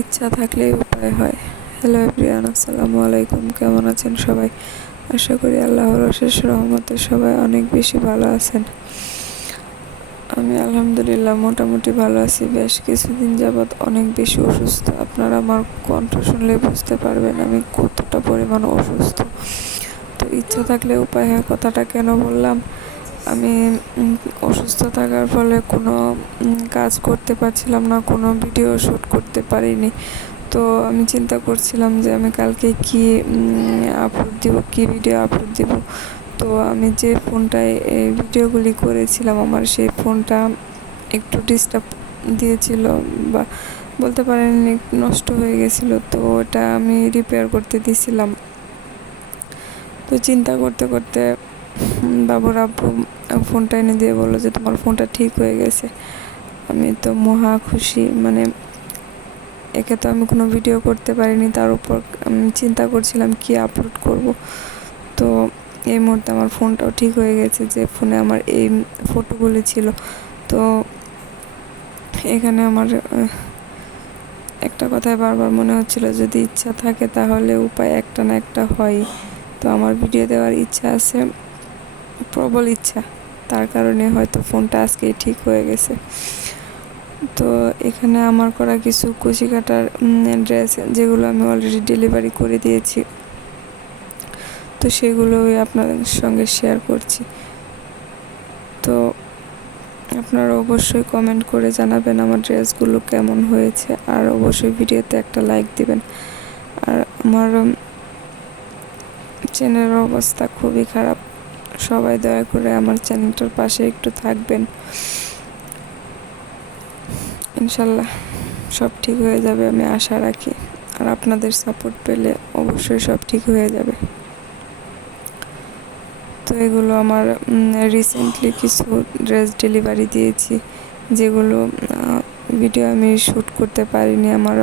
ইচ্ছা থাকলেই উপায় হয়। হ্যালো এভরিওয়ান, আসসালামু আলাইকুম। কেমন আছেন সবাই? আশা করি আল্লাহর অশেষ রহমতে সবাই অনেক বেশি ভালো আছেন। আমি আলহামদুলিল্লাহ মোটামুটি ভালো আছি। বেশ কিছুদিন যাবৎ অনেক বেশি অসুস্থ। আপনারা আমার কণ্ঠ শুনলে বুঝতে পারবেন আমি কতটা পরিমাণ অসুস্থ। তো ইচ্ছা থাকলে উপায় হয় কথাটা কেন বললাম, আমি অসুস্থ থাকার ফলে কোনো কাজ করতে পারছিলাম না, কোনো ভিডিও শ্যুট করতে পারিনি। তো আমি চিন্তা করছিলাম যে আমি কালকে কি আপলোড দিব, কি ভিডিও আপলোড দিব। তো আমি যে ফোনটায় এই ভিডিওগুলি করেছিলাম, আমার সেই ফোনটা একটু ডিস্টার্ব দিয়েছিল, বা বলতে পারেন নষ্ট হয়ে গেছিলো। তো ওটা আমি রিপেয়ার করতে দিয়েছিলাম। তো চিন্তা করতে করতে বাবুর আব্বু ফোনটা এনে দিয়ে বললো যে তোমার ফোনটা ঠিক হয়ে গেছে। আমি তো মহা খুশি। মানে একে তো আমি কোনো ভিডিও করতে পারিনি, তার উপর আমি চিন্তা করছিলাম কি আপলোড করব। তো এই মুহূর্তে আমার ফোনটাও ঠিক হয়ে গেছে, যে ফোনে আমার এই ফটোগুলি ছিল। তো এখানে আমার একটা কথাই বারবার মনে হচ্ছিল, যদি ইচ্ছা থাকে তাহলে উপায় একটা না একটা হয়। তো আমার ভিডিও দেওয়ার ইচ্ছা আছে, প্রবল ইচ্ছা। তার কারণে হয়তো ফোনটা আজকেই ঠিক হয়ে গেছে। তো এখানে আমার করা কিছু কুচি কাটার ড্রেস, যেগুলো আমি অলরেডি ডেলিভারি করে দিয়েছি, তো সেগুলোই আপনাদের সঙ্গে শেয়ার করছি। তো আপনারা অবশ্যই কমেন্ট করে জানাবেন আমার ড্রেসগুলো কেমন হয়েছে, আর অবশ্যই ভিডিওতে একটা লাইক দিবেন। আর আমার চ্যানেলের অবস্থা খুবই খারাপ, সবাই দয়া করে আমার চ্যানেলটার পাশে একটু থাকবেন। ইনশাল্লাহ সব ঠিক হয়ে যাবে, আমি আশা রাখি। আর আপনাদের সাপোর্ট পেলে অবশ্যই সব ঠিক হয়ে যাবে। তো এগুলো আমার রিসেন্টলি কিছু ড্রেস ডেলিভারি দিয়েছি, যেগুলো ভিডিও আমি শ্যুট করতে পারিনি। আমার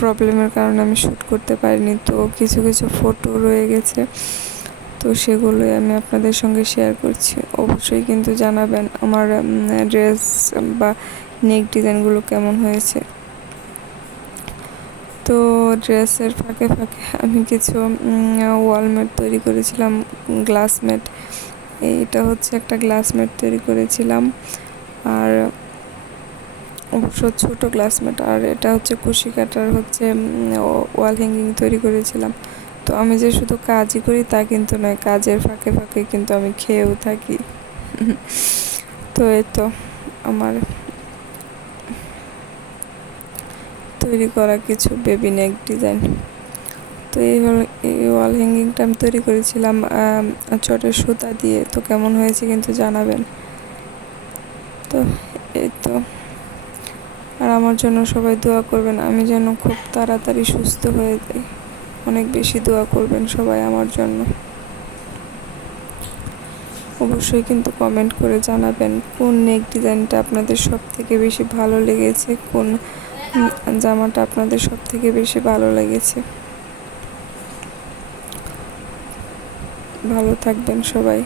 প্রবলেমের কারণে আমি শ্যুট করতে পারিনি। তো কিছু কিছু ফটো রয়ে গেছে, তো সেগুলোই আমি আপনাদের সঙ্গে শেয়ার করছি। অবশ্যই কিন্তু জানাবেন আমার ড্রেস বা নেক ডিজাইনগুলো কেমন হয়েছে। তো ড্রেসের ফাঁকে ফাঁকে আমি কিছু ওয়ালমেট তৈরি করেছিলাম, গ্লাসমেট। এইটা হচ্ছে একটা গ্লাসমেট তৈরি করেছিলাম, আর অবশ্য ছোটো গ্লাসমেট। আর এটা হচ্ছে কুশি কাটার হচ্ছে ওয়াল হ্যাঙ্গিং তৈরি করেছিলাম। তো আমি যে শুধু কাজই করি তা কিন্তু নয়, কাজের ফাঁকে ফাঁকে কিন্তু আমি খেয়েও থাকি। তো এই তো আমার তৈরি করা কিছু বেবি নেক ডিজাইন। তো এই ওয়াল হ্যাঙ্গিংটা আমি তৈরি করেছিলাম চটের সুতা দিয়ে। তো কেমন হয়েছে কিন্তু জানাবেন। তো এই তো, আর আমার জন্য সবাই দোয়া করবেন, আমি যেন খুব তাড়াতাড়ি সুস্থ হয়ে যাই। অনেক বেশি দোয়া করবেন সবাই আমার জন্য। অবশ্যই কিন্তু কমেন্ট করে জানাবেন কোন নেক ডিজাইনটা আপনাদের সব থেকে বেশি ভালো লেগেছে, কোন জামাটা আপনাদের সব থেকে বেশি ভালো লেগেছে। ভালো থাকবেন সবাই।